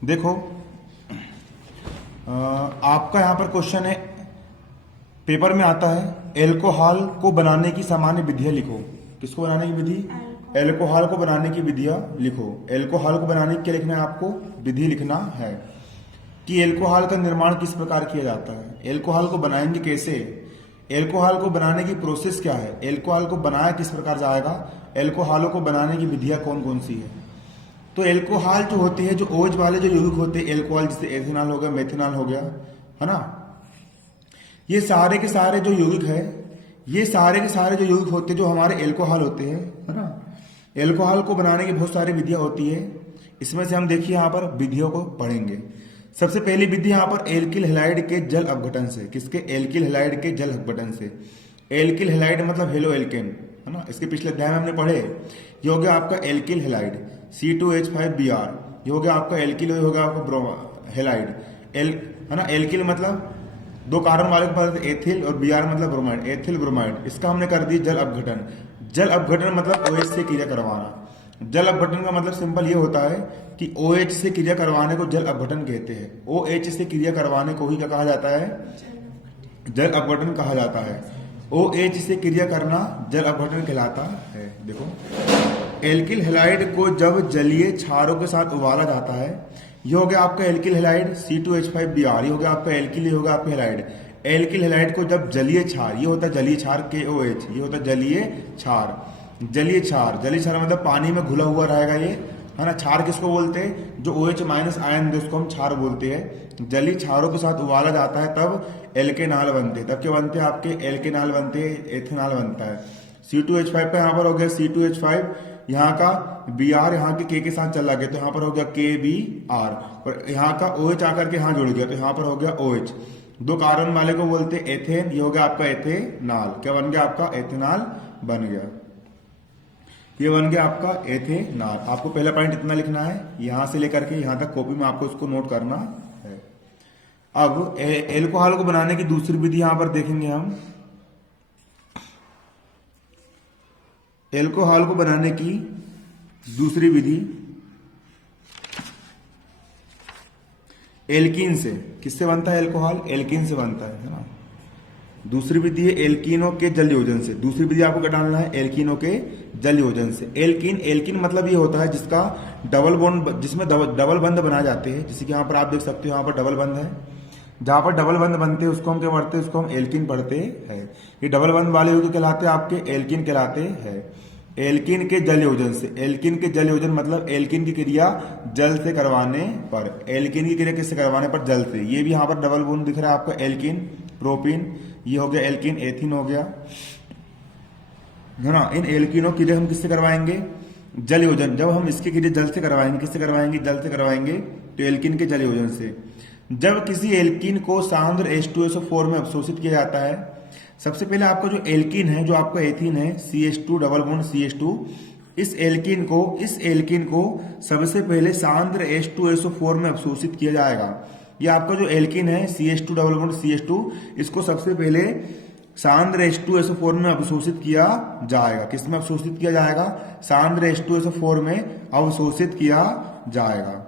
देखो, आपका यहाँ पर क्वेश्चन है, पेपर में आता है एल्कोहल को बनाने की सामान्य विधियां लिखो। किसको बनाने की विधि? एल्कोहल को बनाने की विधियां लिखो। एल्कोहल को बनाने के लिखना है आपको, विधि लिखना है कि एल्कोहल का निर्माण किस प्रकार किया जाता है, एल्कोहल को बनाएंगे कैसे, एल्कोहल को बनाने की प्रोसेस क्या है, एल्कोहल को बनाया किस प्रकार जाएगा, एल्कोहलों को बनाने की विधियां कौन कौन सी है। तो एल्कोहल जो होती है, जो ओज वाले जो यौगिक होते हैं एल्कोहल, जैसे एथेनॉल हो गया, मेथेनॉल हो गया, है ना, ये सारे के सारे जो यौगिक है, ये सारे के सारे जो यौगिक होते हैं जो हमारे एल्कोहल होते हैं, है ना। एल्कोहल को बनाने की बहुत सारी विधियां होती है। इसमें से हम देखिए यहाँ पर विधियों को पढ़ेंगे। सबसे पहली विधि यहाँ पर एल्किल हैलाइड के जल अपघटन से। किसके? एल्किल हैलाइड के जल अपघटन से। एल्किल हैलाइड मतलब हेलो एल्केन, है ना। इसके पिछले अध्याय में हमने पढ़े, ये हो गया आपका एल्किल हैलाइड C2H5Br, ये हो गया आपका एल्किल, हो गया आपका हैलाइड है ना। एल्किल मतलब दो कार्बन वाले पदार्थ एथिल, और Br मतलब ब्रोमाइड, एथिल ब्रोमाइड। इसका हमने कर दी जल अपघटन। जल अपघटन मतलब OH से क्रिया करवाना। जल अपघटन का मतलब सिंपल ये होता है कि OH से क्रिया करवाने को जल अपघटन कहते हैं। OH से क्रिया करवाने को ही क्या कहा जाता है? जल अपघटन कहा जाता है। OH से क्रिया करना जल अपघटन कहलाता है। देखो, एल्किल हैलाइड को जब जलीय क्षारों के साथ उबाला जाता है, ये हो गया आपका एल्किल हैलाइड C2H5Br, ये हो गया आपका एल्किल, ये हो गया आपका हैलाइड। एल्किल हैलाइड को जब जलीय क्षार, ये होता है जलीय क्षार KOH, ये होता है जलीय क्षार। जलीय क्षार, जलीय क्षार मतलब पानी में घुला हुआ रहेगा ये, है ना। क्षार किसको बोलते हैं? जो OH माइनस आयन दे उसको हम क्षार बोलते हैं। जलीय क्षारों के साथ उबाला जाता है तब एल्केनॉल बनते हैं। तब क्या बनते हैं आपके? एल्केनॉल बनते हैं, एथेनॉल बनता है। C2H5 का यहाँ पर हो गया C2H5, यहाँ का Br यहाँ के के साथ चला गया तो यहाँ पर हो गया KBr, और यहाँ का OH आकर के यहाँ जुड़ गया तो यहाँ पर हो गया OH। दो कार्बन वाले को बोलते हैं एथेन, ये हो गया आपका एथेनॉल। क्या बन गया आपका? एथेनॉल बन गया, ये बन गया आपका एथेनॉल। आपको पहला पॉइंट इतना लिखना है, यहां से लेकर के यहां तक कॉपी में आपको इसको नोट करना है। अब एल्कोहल को बनाने की दूसरी विधि यहां पर देखेंगे हम। एल्कोहल को बनाने की दूसरी विधि एल्कीन से। किससे बनता है एल्कोहल? एल्कीन से बनता है ना। दूसरी विधि है एल्कीनों के जल योजन से। दूसरी विधि आपको क्या डालना है? एल्कीनों के जल योजन से। एल्कीन, एल्कीन मतलब ये होता है जिसका डबल बॉन्ड, जिसमें डबल बंध बनाए जाते हैं। जैसे कि यहाँ पर आप देख सकते हो, यहाँ पर डबल बंध है। जहां पर डबल बंध बनते हैं उसको हम क्या पढ़ते हैं? उसको हम एल्कीन पढ़ते हैं। ये डबल बंध वाले यौगिक कहलाते हैं आपके एल्कीन कहलाते हैं। एल्कीन के जल योजन से। एल्कीन के जल योजन मतलब एल्कीन की क्रिया जल से करवाने पर। एल्कीन की क्रिया किससे करवाने पर? जल से। ये भी यहाँ पर डबल बॉन्ड दिख रहा है आपका, एल्कीन प्रोपीन, ये हो गया एल्कीन, एथीन हो गया, है ना। इन एल्कीनों की क्रिया हम किससे करवाएंगे? जल योजन। जब हम इसकी क्रिया जल से करवाएंगे, किससे करवाएंगे? जल से करवाएंगे, तो एल्कीन के जल योजन से। जब किसी एल्कीन को सांद्र H2SO4 में अवशोषित किया जाता है, सबसे पहले आपका जो एल्कीन है, जो आपका एथीन है, CH2 डबल बॉन्ड CH2, इस एल्कीन को सबसे पहले सांद्र H2SO4 में अवशोषित किया जाएगा। ये आपका जो एल्कीन है CH2 डबल बॉन्ड CH2, इसको सबसे पहले सांद्र H2SO4 में अवशोषित किया जाएगा। किस में अवशोषित किया जाएगा? सांद्र H2SO4 में अवशोषित किया जाएगा।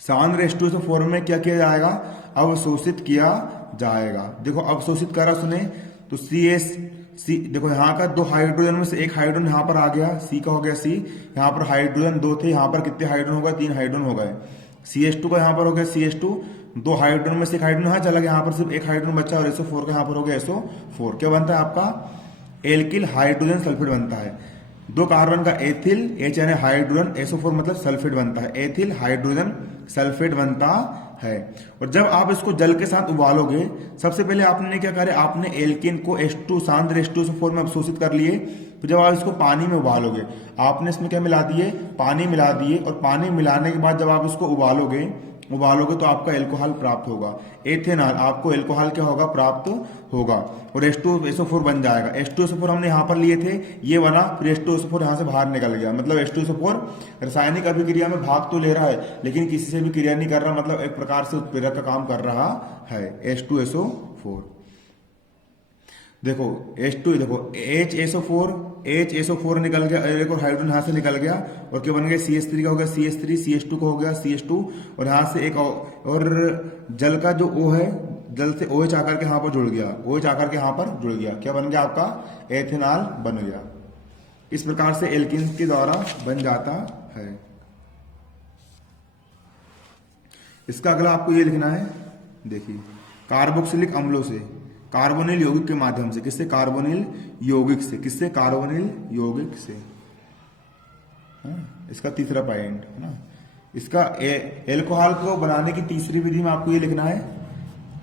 सांद्र H2SO4 में क्या किया जाएगा? अवशोषित किया जाएगा। देखो, अवशोषित करा सुने तो C देखो, यहाँ का दो हाइड्रोजन में से एक हाइड्रोजन यहाँ पर आ गया, C का हो गया C। यहाँ पर हाइड्रोजन दो थे, यहाँ पर कितने हाइड्रोजन हो गए? 3 हाइड्रोजन हो गए। CH2 का यहाँ पर हो गया CH2, दो हाइड्रोजन में से एक हाइड्रोजन यहाँ चला गया, यहाँ पर सिर्फ एक हाइड्रोजन बचा, और SO4 का यहाँ पर हो गया SO4। क्या बनता है आपका? एल्किल हाइड्रोजन सल्फेट बनता है। दो कार्बन का एथिल, H यानी हाइड्रोजन, SO4 मतलब सल्फेट बनता है। एथिल हाइड्रोजन सल्फेट बनता है। और जब आप इसको जल के साथ उबालोगे, सबसे पहले आपने क्या करे? आपने एल्कीन को सांद्र H2SO4 में अवशोषित कर लिए। तो जब आप इसको पानी में उबालोगे, आपने इसमें क्या मिला दिए? पानी मिला दिए। और पानी मिलाने के बाद जब आप इसको उबालोगे तो आपका एल्कोहल प्राप्त होगा, एथेनॉल। आपको एल्कोहल क्या होगा? प्राप्त होगा, और H2SO4 बन जाएगा। H2SO4 हमने यहाँ पर लिए थे, ये बना, फिर H2SO4 यहाँ से बाहर निकल गया। मतलब H2SO4 रासायनिक अभिक्रिया में भाग तो ले रहा है, लेकिन किसी से भी क्रिया नहीं कर रहा, मतलब एक प्रकार से उत्प्रेरक का काम कर रहा है H2SO4। देखो H2, देखो HSO4 निकल गया, एक और हाइड्रोजन यहाँ से निकल गया, और क्या बन गया CH3 का हो गया CH3, CH2 का हो गया CH2, और यहाँ से एक और जल का जो O है, जल से OH आकर के यहाँ पर जुड़ गया, OH आकर के यहाँ पर जुड़ गया, क्या बन गया आपका एथेनॉल बन गया। इस प्रकार से एल्किन्स के द्वारा बन जाता है। इसका अगला आपको ये लिखना है, देखिए कार्बोक्सिलिक अम्लों से, कार्बोनिल यौगिक के माध्यम से, किससे, कार्बोनिल यौगिक से, किससे, कार्बोनिल यौगिक से। इसका तीसरा पॉइंट है ना। इसका एल्कोहल को बनाने की तीसरी विधि में आपको ये लिखना है,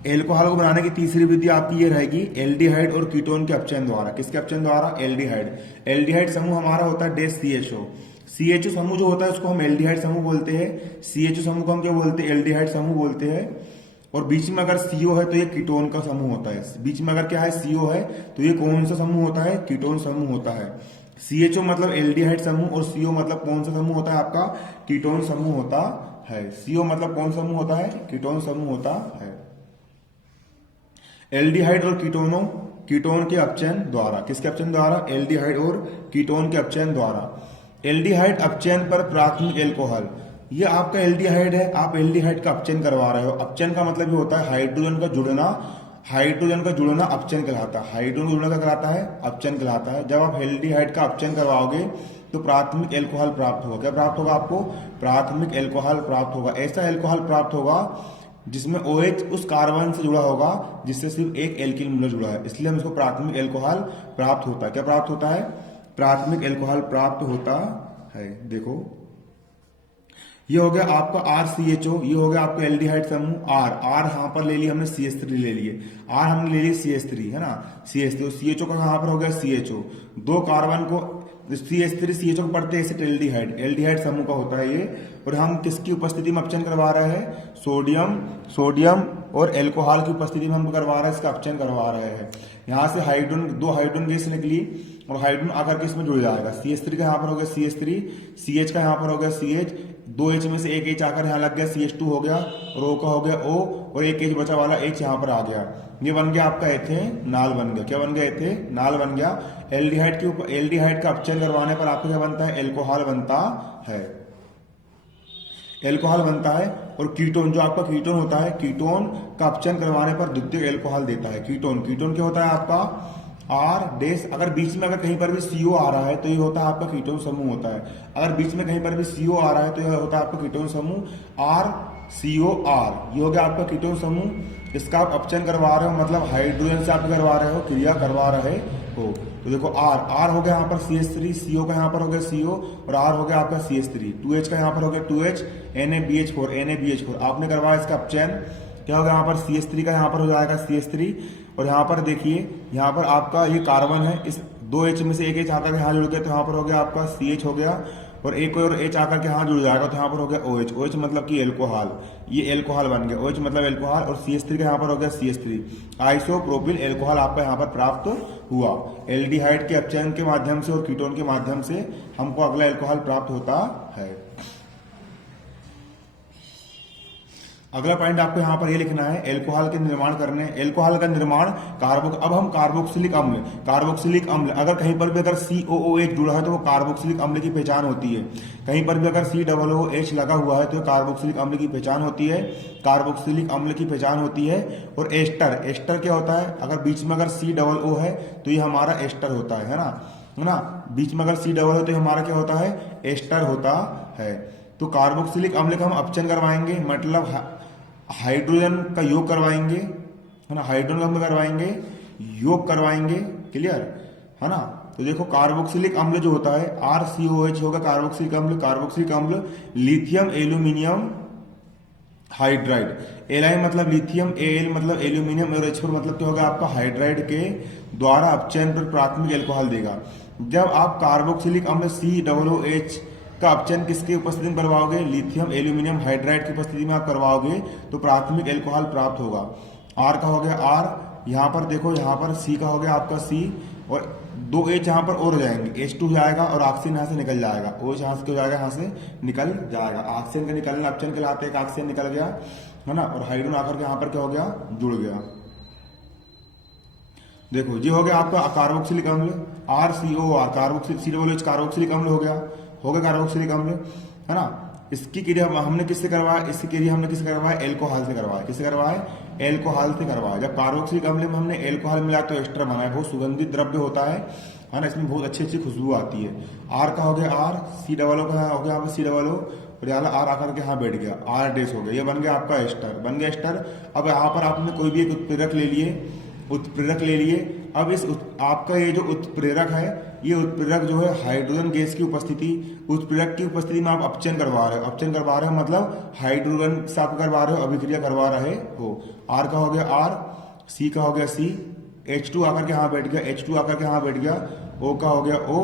एल्कोहल को बनाने की तीसरी विधि आपकी ये रहेगी एल्डिहाइड और कीटोन के अपचयन द्वारा। किसके अपचयन द्वारा, एल्डिहाइड। एल्डिहाइड समूह हमारा होता है डेस CHO, CHO समूह जो होता है उसको हम एल्डिहाइड समूह बोलते हैं, CHO समूह को हम क्या बोलते हैं, एल्डिहाइड समूह बोलते हैं। और बीच में अगर CO है तो ये कीटोन का समूह होता है। बीच में अगर क्या है, CO है तो ये कौन सा समूह होता है, कीटोन समूह होता है। CHO मतलब एल्डिहाइड समूह, और CO मतलब कौन सा समूह होता है आपका, कीटोन समूह होता है। CO मतलब कौन सा समूह होता है, कीटोन समूह होता है। एल्डिहाइड और कीटोन के अपचयन द्वारा, किसके अपचयन द्वारा, एल्डिहाइड और कीटोन के अपचयन द्वारा। एल्डिहाइड अपचयन पर प्राथमिक एल्कोहल, ये आपका एल्डिहाइड है, आप एल्डिहाइड का अपचयन करवा रहे हो। अपचयन का मतलब ये होता है हाइड्रोजन का जुड़ना, हाइड्रोजन का जुड़ना अपचयन कहलाता है। हाइड्रोजन जुड़ना क्या कहलाता है, अपचयन कहलाता है। जब आप एल्डिहाइड का अपचयन करवाओगे तो प्राथमिक एल्कोहल प्राप्त होगा। क्या प्राप्त होगा आपको, प्राथमिक एल्कोहल प्राप्त होगा। ऐसा एल्कोहल प्राप्त होगा जिसमें OH उस कार्बन से जुड़ा होगा जिससे सिर्फ एक एल्किल मिलर जुड़ा है, इसलिए हम इसको प्राथमिक एल्कोहल प्राप्त होता है। क्या प्राप्त होता है, प्राथमिक एल्कोहल प्राप्त होता है। देखो ये हो गया आपका RCHO, ये हो गया आपका एल्डिहाइड समूह R यहाँ पर ले लिया हमने, CH3 ले लिए, R हमने ले लिया CH3 है ना, CH3, CHO का यहाँ पर हो गया CHO, दो कार्बन को CH3 CHO को पढ़ते हैं एल्डिहाइड, एल्डिहाइड समूह का होता है ये। और हम किसकी उपस्थिति में अपचयन करवा रहे हैं, सोडियम और एल्कोहल की उपस्थिति में हम करवा रहे हैं, इसका अपचयन करवा रहे हैं। यहाँ से हाइड्रोजन, दो हाइड्रोजन गैस निकली और हाइड्रोजन आकर के इसमें जुड़ जाएगा। CH3 का यहाँ पर हो गया CH3, CH का यहाँ पर हो गया CH, दो H में से एक H आकर यहाँ लग गया, CH2 हो गया, और O का हो गया O, और एक H बचा वाला H यहाँ पर आ गया। ये बन गया आपका एथेनॉल बन गया। क्या बन गया, एथेनॉल बन गया। एल्डिहाइड के ऊपर, एल्डिहाइड का अपचयन करवाने पर आपको क्या बनता है, एल्कोहल बनता है, एल्कोहल बनता है। और कीटोन, जो आपका कीटोन होता है, कीटोन का अपचयन करवाने पर द्वितीयक एल्कोहल देता है। कीटोन क्या होता है आपका R डैश, अगर बीच में अगर कहीं पर भी CO आ रहा है तो ये होता है आपका कीटोन समूह होता है। अगर बीच में कहीं पर भी CO आ रहा है तो ये होता है आपका कीटोन समूह RCOR, ये हो गया आपका कीटोन समूह। इसका आप अपचयन करवा रहे हो, मतलब हाइड्रोजन से आप करवा रहे हो, क्रिया करवा रहे हो। तो देखो R हो गया यहाँ पर CH3, CO का यहाँ पर हो गया CO, और R हो गया आपका CH3, 2H का यहाँ पर हो गया 2H, NaBH4, आपने करवाया इसका अपचयन। क्या होगा यहाँ पर, CH3 का यहाँ पर हो जाएगा CH3, और यहाँ पर देखिए, यहाँ पर आपका ये कार्बन है, इस दो H में से एक H आकर के यहाँ जुड़ गया तो यहाँ पर हो गया आपका CH हो गया, और एक और H आकर के यहाँ जुड़ जाएगा तो यहाँ पर हो गया OH मतलब कि एल्कोहल, ये एल्कोहल बन गया। OH मतलब एल्कोहल, और CH3 का यहाँ पर हो गया CH3, आइसोप्रोपिल एल्कोहल आपका यहाँ पर प्राप्त हुआ। एल्डिहाइड के अपचयन के माध्यम से और कीटोन के माध्यम से हमको अगला एल्कोहल प्राप्त होता है। अगला पॉइंट आपको यहाँ पर ये लिखना है, एल्कोहल के निर्माण करने, एल्कोहल का निर्माण अब हम कार्बोक्सिलिक अम्ल, अगर कहीं पर भी अगर COOH जुड़ा है तो वो कार्बोक्सिलिक अम्ल की पहचान होती है। कहीं पर भी अगर COOH लगा हुआ है तो कार्बोक्सिलिक अम्ल की पहचान होती है, कार्बोक्सिलिक अम्ल की पहचान होती है। और एस्टर क्या होता है, अगर बीच में अगर COO है तो ये हमारा एस्टर होता है ना, बीच में अगर COO है तो हमारा क्या होता है, एस्टर होता है। तो कार्बोक्सिलिक अम्ल का हम अपचयन करवाएंगे, मतलब हाइड्रोजन का योग करवाएंगे, है ना, हाइड्रोजन का हम करवाएंगे, योग करवाएंगे, क्लियर है ना। तो देखो कार्बोक्सिलिक अम्ल जो होता है RCOH होगा कार्बोक्सिलिक अम्ल लिथियम एल्यूमिनियम हाइड्राइड, Li मतलब लिथियम, Al मतलब एल्यूमिनियम, और H4 मतलब क्या होगा आपका हाइड्राइड के द्वारा अपचयन पर प्राथमिक एल्कोहल देगा। जब आप कार्बोक्सिलिक अम्ल COOH का अपचयन किसकी उपस्थिति में करवाओगे, लिथियम एल्यूमिनियम हाइड्राइड की उपस्थिति में आप करवाओगे तो प्राथमिक एल्कोहल प्राप्त होगा। R का हो गया R, यहाँ पर देखो, यहाँ पर C का हो गया आपका C, और दो H यहाँ पर और हो जाएंगे, H2 जाएगा और ऑक्सीजन यहाँ से निकल जाएगा, OH यहाँ से हो जाएगा, यहाँ से निकल जाएगा। ऑक्सीजन का निकलना अपचयन कहलाते हैं, ऑक्सीजन निकल गया है ना, और हाइड्रोजन आकर के यहाँ पर क्या हो गया, जुड़ गया। देखो जी हो गया आपका कार्बोक्सिलिक अम्ल RCOR कार्बोक्सिलिक COOH कार्बोक्सिलिक अम्ल हो गया कार्बोक्सिलिक अम्ल, है ना। इसकी क्रिया हमने किससे करवाया, इसकी क्रिया हमने किससे करवाया, एल्कोहल से करवाया। किससे करवाया, एल्कोहल से करवाया। जब कार्बोक्सिलिक अम्ल में हमने एल्कोहल मिला तो एस्टर बना है, बहुत सुगंधित द्रव्य होता है ना, इसमें बहुत अच्छी अच्छी खुशबू आती है। आर का हो गया R, COO का हो गया यहाँ पे COO, और यहाँ आर आकर के यहाँ बैठ गया, R डेस हो गया, ये बन गया आपका एस्टर, बन गया एस्टर। अब यहाँ पर आपने कोई भी एक उत्प्रेरक ले लिए। अब आपका ये जो उत्प्रेरक है, ये उत्प्रेरक जो है हाइड्रोजन गैस की उत्प्रेरक की उपस्थिति में आप अपचयन करवा रहे हो मतलब हाइड्रोजन से आप करवा रहे हो, अभिक्रिया करवा रहे हो। आर का हो गया R, C का हो गया C, H2 आकर के यहाँ बैठ गया, O का हो गया O,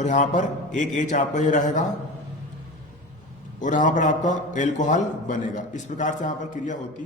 और यहाँ पर एक H आपका ये रहेगा, और यहाँ पर आपका एल्कोहल बनेगा। इस प्रकार से यहाँ पर क्रिया होती